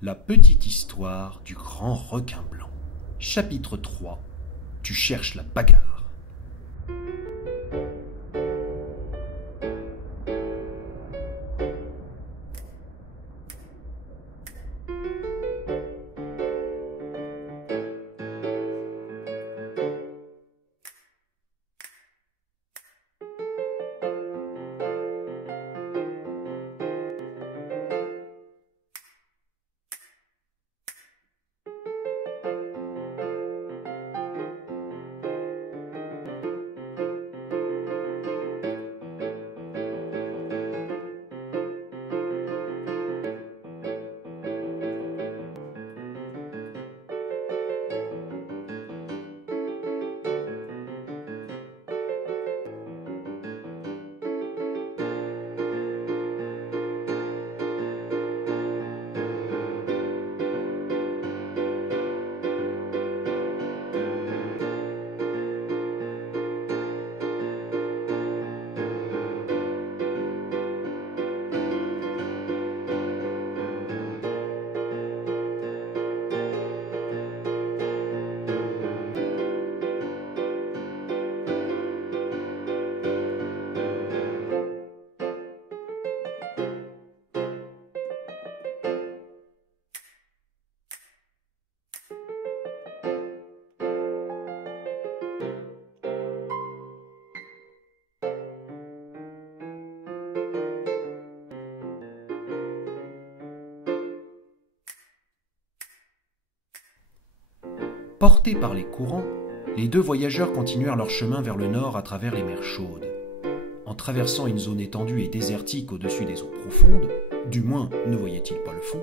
La petite histoire du grand requin blanc. Chapitre 3. Tu cherches la bagarre. Portés par les courants, les deux voyageurs continuèrent leur chemin vers le nord à travers les mers chaudes. En traversant une zone étendue et désertique au-dessus des eaux profondes, du moins ne voyaient-ils pas le fond,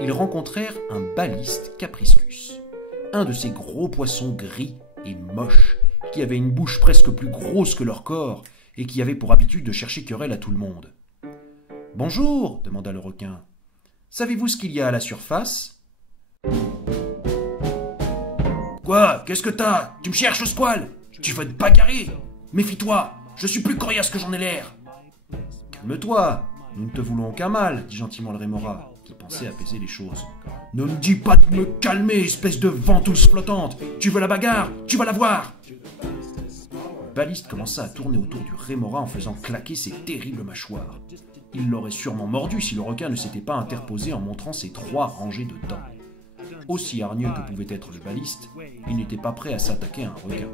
ils rencontrèrent un baliste capriscus, un de ces gros poissons gris et moches qui avaient une bouche presque plus grosse que leur corps et qui avaient pour habitude de chercher querelle à tout le monde. « Bonjour » demanda le requin. « Savez-vous ce qu'il y a à la surface ?»« Quoi? Qu'est-ce que t'as? Tu me cherches, le squale? Tu veux te bagarrer? Méfie-toi, je suis plus coriace que j'en ai l'air. »« Calme-toi, nous ne te voulons aucun mal, » dit gentiment le rémora, qui pensait apaiser les choses. « Ne me dis pas de me calmer, espèce de ventouse flottante. Tu veux la bagarre? Tu vas la voir. » Le baliste commença à tourner autour du rémora en faisant claquer ses terribles mâchoires. Il l'aurait sûrement mordu si le requin ne s'était pas interposé en montrant ses 3 rangées de dents. Aussi hargneux que pouvait être le baliste, il n'était pas prêt à s'attaquer à un requin.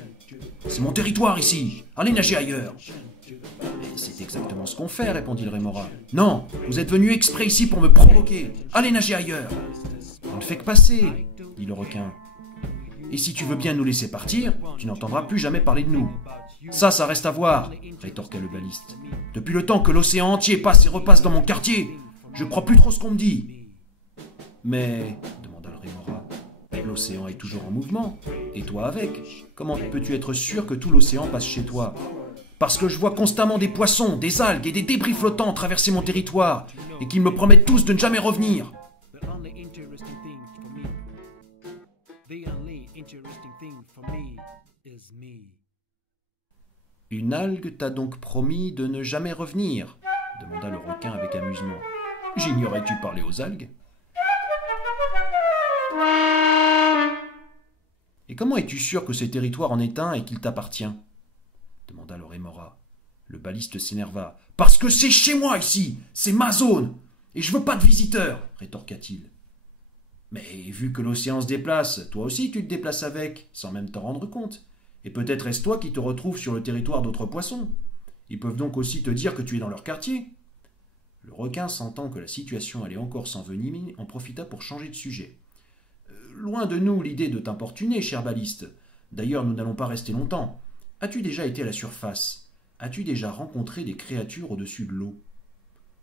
« C'est mon territoire ici, allez nager ailleurs !»« C'est exactement ce qu'on fait, » répondit le rémora. « Non, vous êtes venu exprès ici pour me provoquer, allez nager ailleurs !»« On ne fait que passer, » dit le requin. « Et si tu veux bien nous laisser partir, tu n'entendras plus jamais parler de nous. »« Ça reste à voir, » rétorqua le baliste. « Depuis le temps que l'océan entier passe et repasse dans mon quartier, je crois plus trop ce qu'on me dit. » « Mais, demanda le rémora, l'océan est toujours en mouvement, et toi avec. Comment peux-tu être sûr que tout l'océan passe chez toi ? Parce que je vois constamment des poissons, des algues et des débris flottants traverser mon territoire, et qu'ils me promettent tous de ne jamais revenir. » « Une algue t'a donc promis de ne jamais revenir ? Demanda le requin avec amusement. « J'ignorais-tu parler aux algues ? » « Et comment es-tu sûr que ce territoire en est un et qu'il t'appartient ?» demanda le rémora. Le baliste s'énerva. « Parce que c'est chez moi ici, c'est ma zone, et je veux pas de visiteurs, » rétorqua-t-il. « Mais vu que l'océan se déplace, toi aussi tu te déplaces avec, sans même t'en rendre compte. Et peut-être est-ce toi qui te retrouves sur le territoire d'autres poissons. Ils peuvent donc aussi te dire que tu es dans leur quartier. » Le requin, sentant que la situation allait encore s'envenimer, en profita pour changer de sujet. Loin de nous l'idée de t'importuner, cher baliste. D'ailleurs, nous n'allons pas rester longtemps. As-tu déjà été à la surface? As-tu déjà rencontré des créatures au-dessus de l'eau?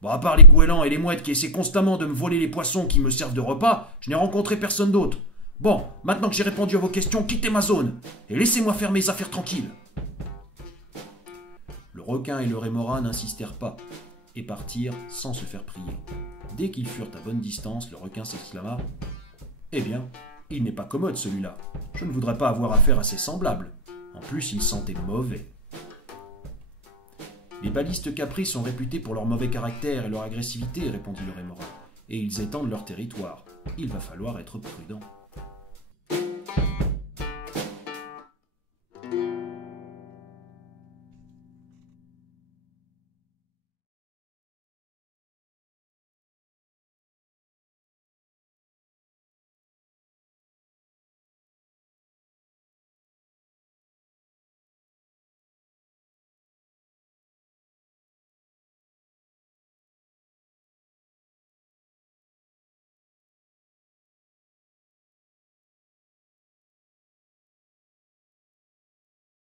Bon, à part les goélands et les mouettes qui essaient constamment de me voler les poissons qui me servent de repas, je n'ai rencontré personne d'autre. Bon, maintenant que j'ai répondu à vos questions, quittez ma zone et laissez-moi faire mes affaires tranquilles. Le requin et le rémora n'insistèrent pas et partirent sans se faire prier. Dès qu'ils furent à bonne distance, le requin s'exclama: « Eh bien, il n'est pas commode celui-là. Je ne voudrais pas avoir affaire à ses semblables. En plus, il sentait mauvais. » Les balistes capris sont réputés pour leur mauvais caractère et leur agressivité, répondit le rémora. et ils étendent leur territoire. Il va falloir être prudent.